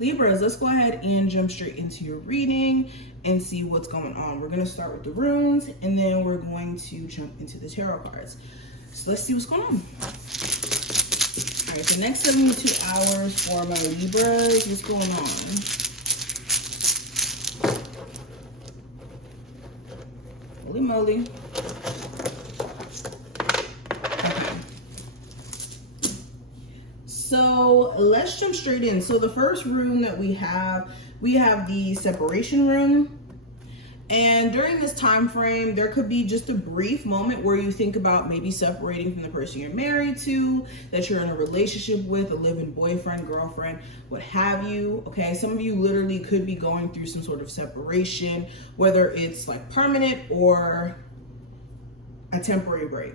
Libras, let's go ahead and jump straight into your reading and see what's going on. We're going to start with the runes, and then we're going to jump into the tarot cards. So let's see what's going on. All right, the next 72 hours for my Libras, what's going on? Holy moly. Okay. So let's jump straight in. So the first rune that we have the separation rune. And during this time frame, there could be just a brief moment where you think about maybe separating from the person you're married to, that you're in a relationship with, a live-in boyfriend, girlfriend, what have you. Okay, some of you literally could be going through some sort of separation, whether it's like permanent or a temporary break.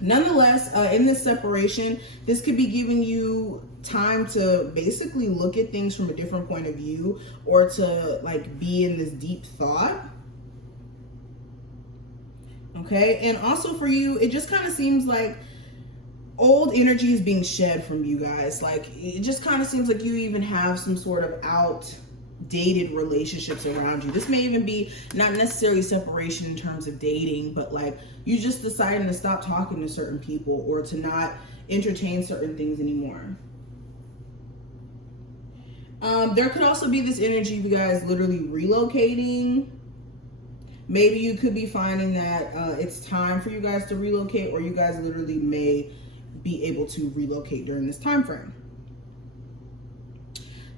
Nonetheless, in this separation, this could be giving you time to basically look at things from a different point of view, or to like be in this deep thought. Okay, and also for you, it just kind of seems like old energy is being shed from you guys. Like it just kind of seems like you even have some sort of outdated relationships around you. This may even be not necessarily separation in terms of dating, but like you just deciding to stop talking to certain people or to not entertain certain things anymore. There could also be this energy of you guys literally relocating. Maybe you could be finding that it's time for you guys to relocate, or you guys literally may be able to relocate during this time frame.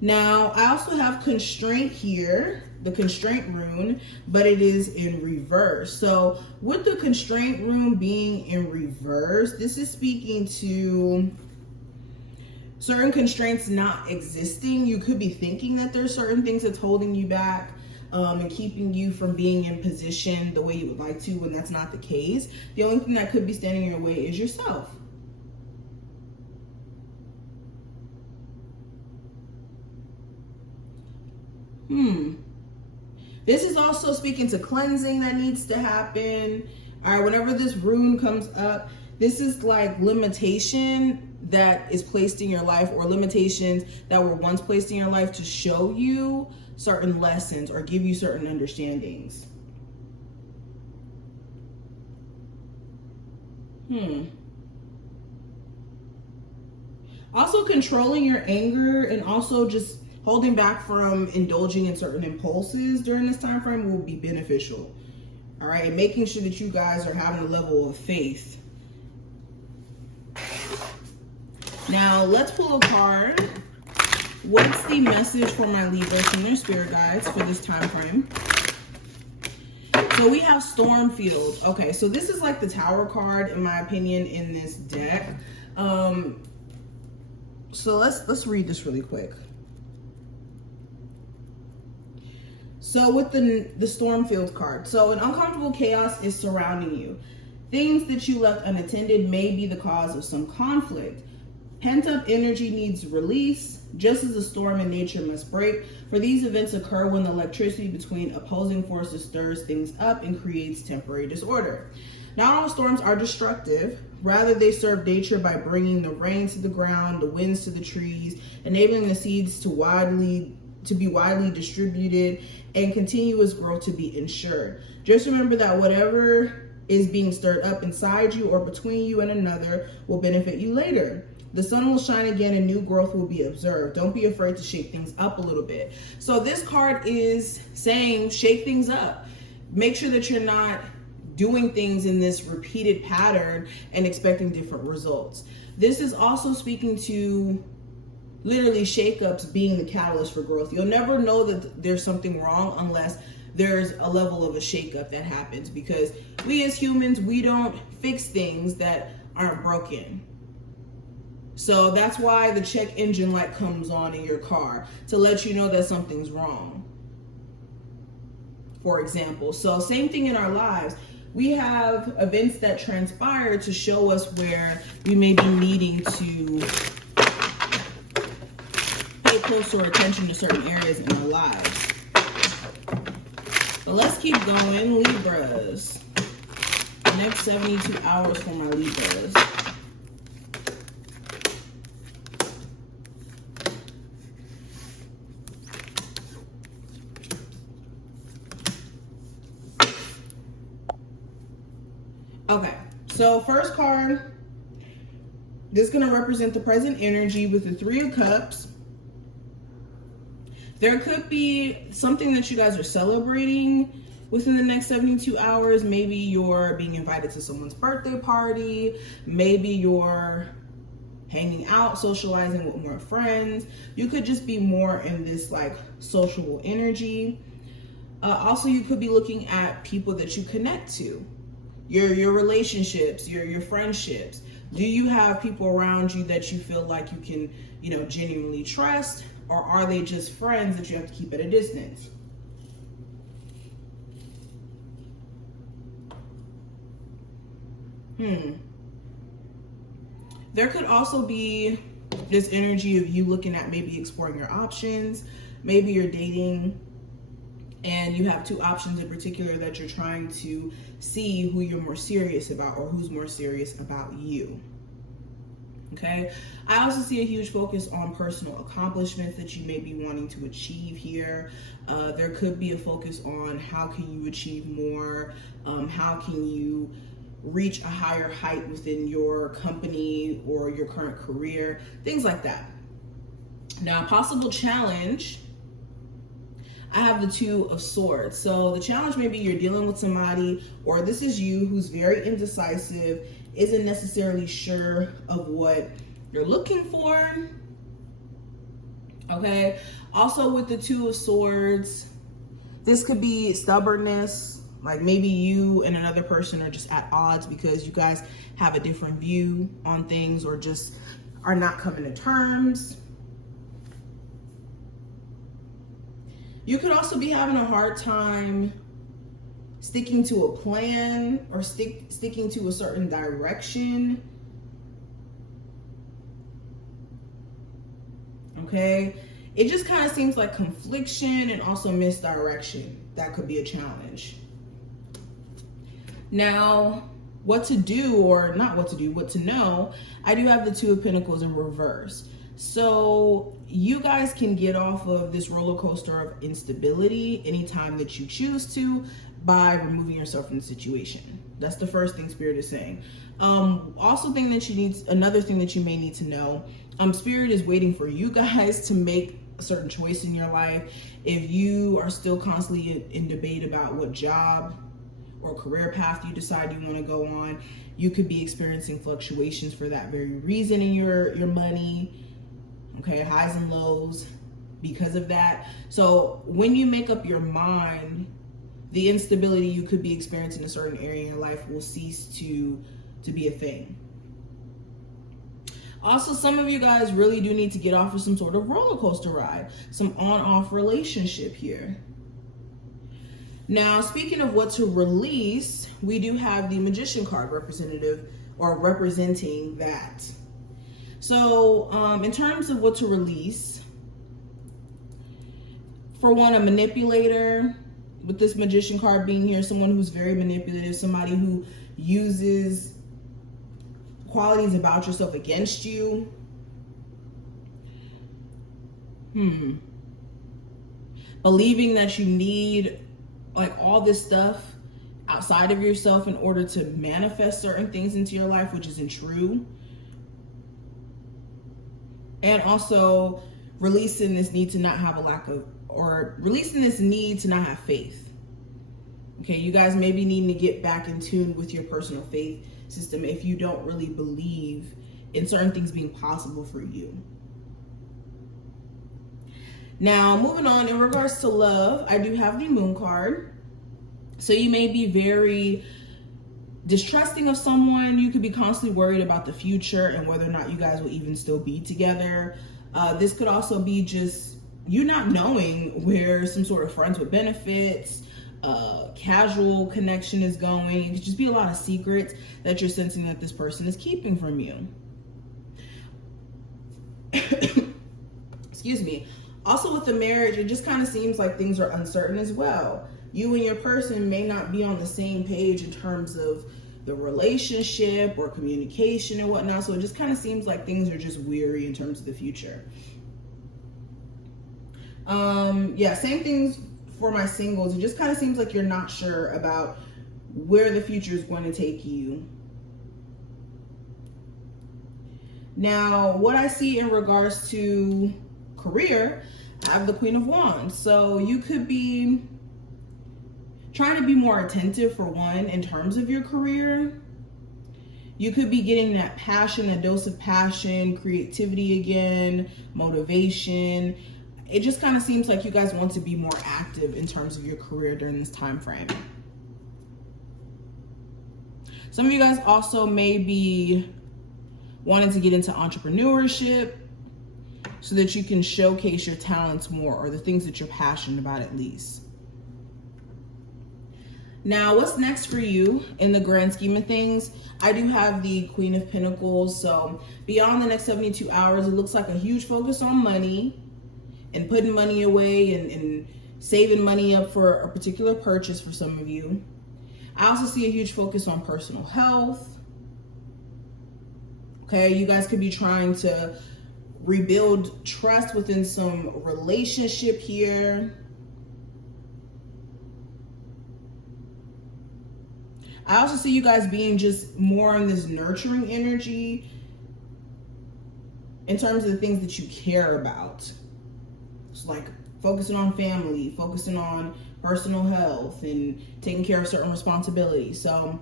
Now, I also have constraint here, the constraint rune, but it is in reverse. So with the constraint rune being in reverse, this is speaking to certain constraints not existing. You could be thinking that there's certain things that's holding you back and keeping you from being in position the way you would like to, when that's not the case. The only thing that could be standing in your way is yourself. This is also speaking to cleansing that needs to happen. All right, whenever this rune comes up, this is like limitation that is placed in your life, or limitations that were once placed in your life to show you certain lessons or give you certain understandings. Also controlling your anger and also just holding back from indulging in certain impulses during this time frame will be beneficial. All right, and making sure that you guys are having a level of faith. Now, let's pull a card. What's the message for my Libras from their spirit guides for this time frame? So we have Stormfield. Okay, so this is like the Tower card, in my opinion, in this deck. So let's read this really quick. So with the Stormfield card, so an uncomfortable chaos is surrounding you. Things that you left unattended may be the cause of some conflict. Pent-up energy needs release, just as a storm in nature must break. For these events occur when the electricity between opposing forces stirs things up and creates temporary disorder. Not all storms are destructive. Rather, they serve nature by bringing the rain to the ground, the winds to the trees, enabling the seeds to be widely distributed, and continuous growth to be ensured. Just remember that whatever is being stirred up inside you or between you and another will benefit you later. The sun will shine again and new growth will be observed. Don't be afraid to shake things up a little bit. So this card is saying shake things up. Make sure that you're not doing things in this repeated pattern and expecting different results. This is also speaking to literally shakeups being the catalyst for growth. You'll never know that there's something wrong unless there's a level of a shakeup that happens, because we as humans, we don't fix things that aren't broken. So that's why the check engine light comes on in your car, to let you know that something's wrong, for example. So same thing in our lives. We have events that transpire to show us where we may be needing to pay closer attention to certain areas in our lives. But let's keep going, Libras. The next 72 hours for my Libras. Okay, so first card, this is going to represent the present energy with the Three of Cups. There could be something that you guys are celebrating within the next 72 hours. Maybe you're being invited to someone's birthday party. Maybe you're hanging out, socializing with more friends. You could just be more in this like sociable energy. Also, you could be looking at people that you connect to, your relationships, your friendships. Do you have people around you that you feel like you can, you know, genuinely trust, or are they just friends that you have to keep at a distance? There could also be this energy of you looking at maybe exploring your options. Maybe you're dating and you have two options in particular that you're trying to see who you're more serious about or who's more serious about you. Okay, I also see a huge focus on personal accomplishments that you may be wanting to achieve here. There could be a focus on how can you achieve more, how can you reach a higher height within your company or your current career, things like that. Now, possible challenge, I have the Two of Swords. So the challenge may be you're dealing with somebody, or this is you, who's very indecisive, isn't necessarily sure of what you're looking for. Okay. Also with the Two of Swords, this could be stubbornness. Like maybe you and another person are just at odds because you guys have a different view on things or just are not coming to terms. You could also be having a hard time sticking to a plan or sticking to a certain direction. Okay, it just kind of seems like confliction and also misdirection. That could be a challenge. Now, what to do, or not what to do, what to know, I do have the Two of Pentacles in reverse. So you guys can get off of this roller coaster of instability anytime that you choose to by removing yourself from the situation. That's the first thing Spirit is saying. Also thing that you need, another thing that you may need to know, Spirit is waiting for you guys to make a certain choice in your life. If you are still constantly in debate about what job or career path you decide you want to go on, you could be experiencing fluctuations for that very reason in your money. Okay, highs and lows because of that. So when you make up your mind, the instability you could be experiencing in a certain area in your life will cease to be a thing. Also, some of you guys really do need to get off of some sort of roller coaster ride, some on-off relationship here. Now, speaking of what to release, we do have the Magician card representative or representing that. So in terms of what to release, for one, a manipulator, with this Magician card being here, someone who's very manipulative, somebody who uses qualities about yourself against you. Believing that you need like all this stuff outside of yourself in order to manifest certain things into your life, which isn't true. And also releasing this need to not have a lack of, or releasing this need to not have faith. Okay, you guys may be needing to get back in tune with your personal faith system if you don't really believe in certain things being possible for you. Now, moving on, in regards to love, I do have the Moon card. So you may be very distrusting of someone. You could be constantly worried about the future and whether or not you guys will even still be together. This could also be just you not knowing where some sort of friends with benefits, casual connection is going. It could just be a lot of secrets that you're sensing that this person is keeping from you. Excuse me. Also with the marriage, it just kind of seems like things are uncertain as well. You and your person may not be on the same page in terms of the relationship or communication and whatnot. So it just kind of seems like things are just weary in terms of the future. Yeah, same things for my singles. It just kind of seems like you're not sure about where the future is going to take you. Now, what I see in regards to career, I have the Queen of Wands. So you could be trying to be more attentive, for one, in terms of your career. You could be getting that passion, a dose of passion, creativity again, motivation. It just kind of seems like you guys want to be more active in terms of your career during this time frame. Some of you guys also may be wanting to get into entrepreneurship so that you can showcase your talents more, or the things that you're passionate about at least. Now, what's next for you in the grand scheme of things? I do have the Queen of Pentacles. So beyond the next 72 hours, it looks like a huge focus on money and putting money away and saving money up for a particular purchase for some of you. I also see a huge focus on personal health. Okay, you guys could be trying to rebuild trust within some relationship here. I also see you guys being just more on this nurturing energy in terms of the things that you care about. It's like focusing on family, focusing on personal health, and taking care of certain responsibilities. So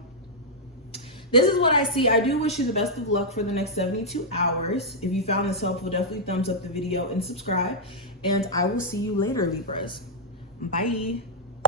this is what I see. I do wish you the best of luck for the next 72 hours. If you found this helpful, definitely thumbs up the video and subscribe. And I will see you later, Libras. Bye.